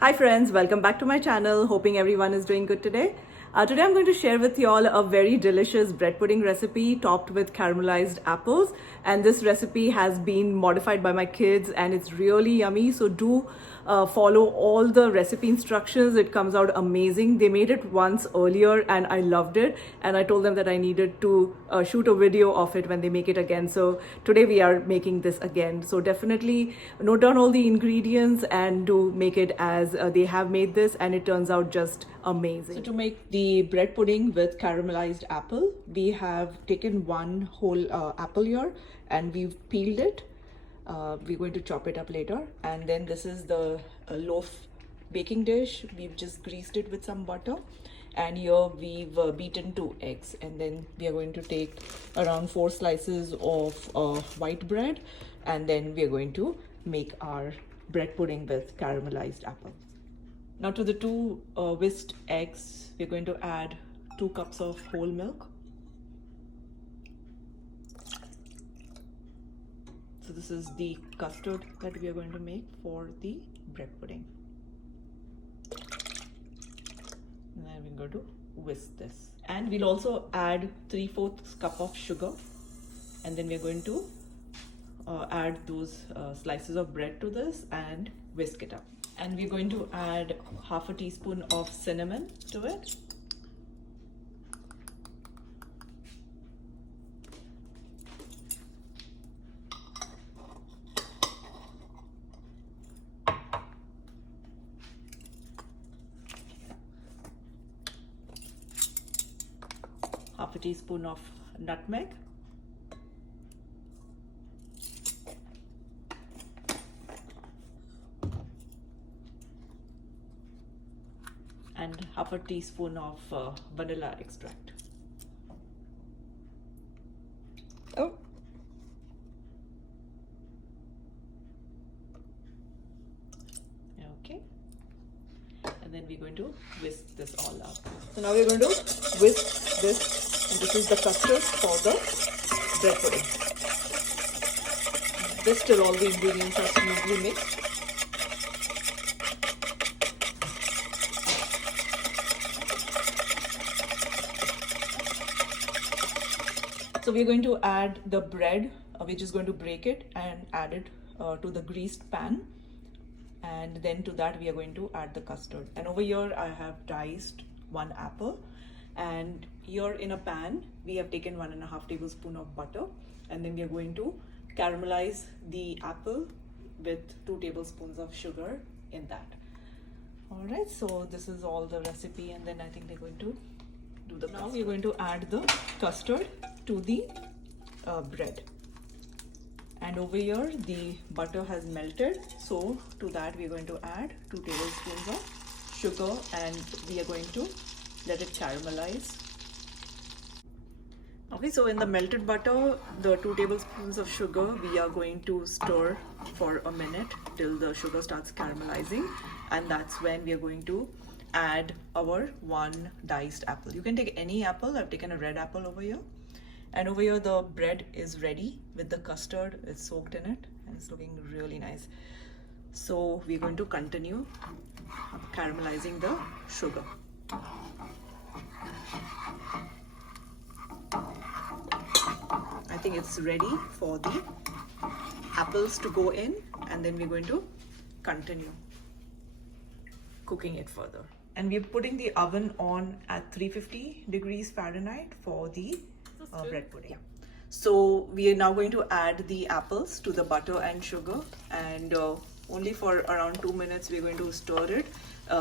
Hi friends, welcome back to my channel. Hoping everyone is doing good today. Today I'm going to share with you all a very delicious bread pudding recipe topped with caramelized apples, and this recipe has been modified by my kids and it's really yummy. So do follow all the recipe instructions. It comes out amazing. They made it once earlier and I loved it, and I told them that I needed to shoot a video of it when they make it again. So today we are making this again. So definitely note down all the ingredients and do make it as they have made this, and it turns out just amazing. So to make the bread pudding with caramelized apple, we have taken one whole apple here and we've peeled it. We're going to chop it up later. And then this is the loaf baking dish. We've just greased it with some butter, and here we've beaten 2 eggs, and then we are going to take around 4 slices of white bread, and then we are going to make our bread pudding with caramelized apple. Now to the 2 whisked eggs, we're going to add 2 cups of whole milk. So this is the custard that we are going to make for the bread pudding. And then we're going to whisk this. And we'll also add 3/4 cup of sugar. And then we're going to add those slices of bread to this and whisk it up. And we're going to add half a teaspoon of cinnamon to it. Half a teaspoon of nutmeg. And half a teaspoon of vanilla extract. Oh. Okay. And then we're going to whisk this all up. So now we're going to whisk this, and this is the custard for the bread pudding. This till all the ingredients are smoothly mixed. So we're going to add the bread, we're just going to break it and add it to the greased pan. And then to that we are going to add the custard. And over here I have diced 1 apple, and here in a pan we have taken 1.5 tablespoon of butter, and then we are going to caramelize the apple with 2 tablespoons of sugar in that. All right, so this is all the recipe, and then I think they're going to do the custard. Now we're going to add the custard to the bread. And over here the butter has melted, so to that we are going to add 2 tablespoons of sugar, and we are going to let it caramelize. Okay, so in the melted butter, the 2 tablespoons of sugar, we are going to stir for a minute till the sugar starts caramelizing, and that's when we are going to add our 1 diced apple. You can take any apple. I've taken a red apple over here. And over here the bread is ready with the custard. It's soaked in it and it's looking really nice. So we're going to continue caramelizing the sugar. I think it's ready for the apples to go in, and then we're going to continue cooking it further. And we're putting the oven on at 350 degrees Fahrenheit for the bread pudding. Yeah. So we are now going to add the apples to the butter and sugar, and only for around 2 minutes we're going to stir it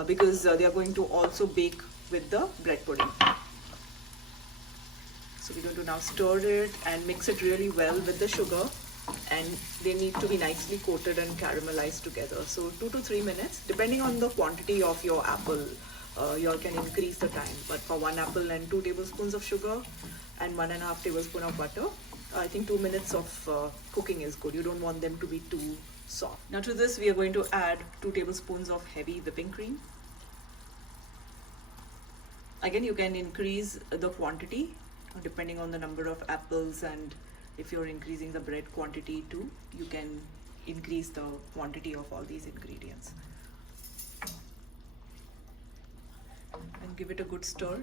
because they are going to also bake with the bread pudding. So we're going to now stir it and mix it really well with the sugar, and they need to be nicely coated and caramelized together. So 2 to 3 minutes, depending on the quantity of your apple. You all can increase the time, but for 1 apple and 2 tablespoons of sugar and 1.5 tablespoon of butter, I think 2 minutes of cooking is good. You don't want them to be too soft. Now to this we are going to add 2 tablespoons of heavy whipping cream. Again, you can increase the quantity depending on the number of apples, and if you're increasing the bread quantity too, you can increase the quantity of all these ingredients. give it a good stir.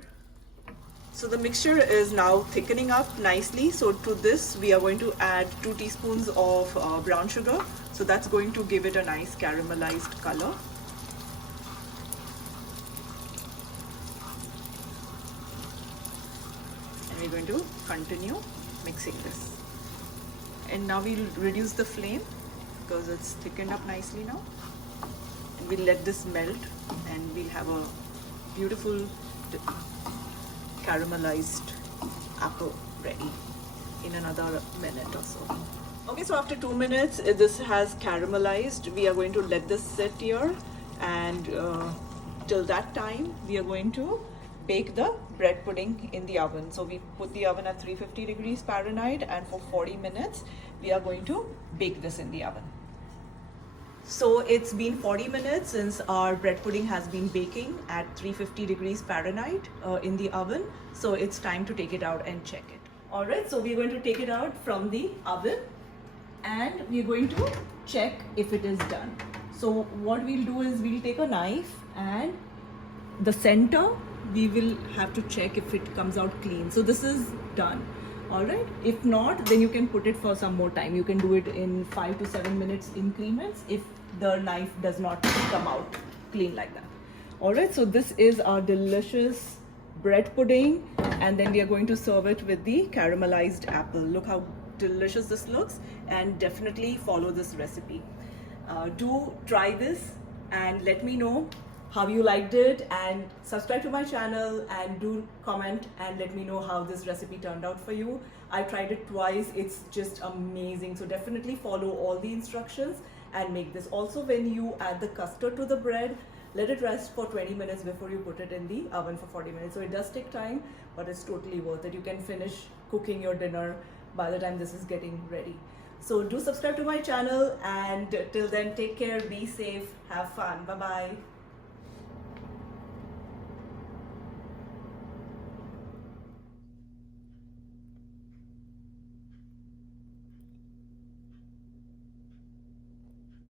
So the mixture is now thickening up nicely. So to this we are going to add 2 teaspoons of brown sugar. So that's going to give it a nice caramelized color. And we're going to continue mixing this. And now we'll reduce the flame because it's thickened up nicely now. And we'll let this melt and we'll have a beautiful caramelized apple ready in another minute or so. Okay, so after 2 minutes this has caramelized. We are going to let this sit here, and till that time we are going to bake the bread pudding in the oven. So we put the oven at 350 degrees Fahrenheit, and for 40 minutes we are going to bake this in the oven. So it's been 40 minutes since our bread pudding has been baking at 350 degrees Fahrenheit in the oven. So it's time to take it out and check it. Alright, so we're going to take it out from the oven and we're going to check if it is done. So what we'll do is we'll take a knife, and the center we will have to check if it comes out clean. So this is done. Alright, if not, then you can put it for some more time. You can do it in 5 to 7 minutes increments if the knife does not come out clean like that. Alright, so this is our delicious bread pudding, and then we are going to serve it with the caramelized apple. Look how delicious this looks, and definitely follow this recipe. Do try this and let me know how you liked it, and subscribe to my channel and do comment and let me know how this recipe turned out for you. I tried it twice, it's just amazing. So definitely follow all the instructions and make this. Also, when you add the custard to the bread, let it rest for 20 minutes before you put it in the oven for 40 minutes. So it does take time, but it's totally worth it. You can finish cooking your dinner by the time this is getting ready. So do subscribe to my channel, and till then, take care, be safe, have fun, bye bye.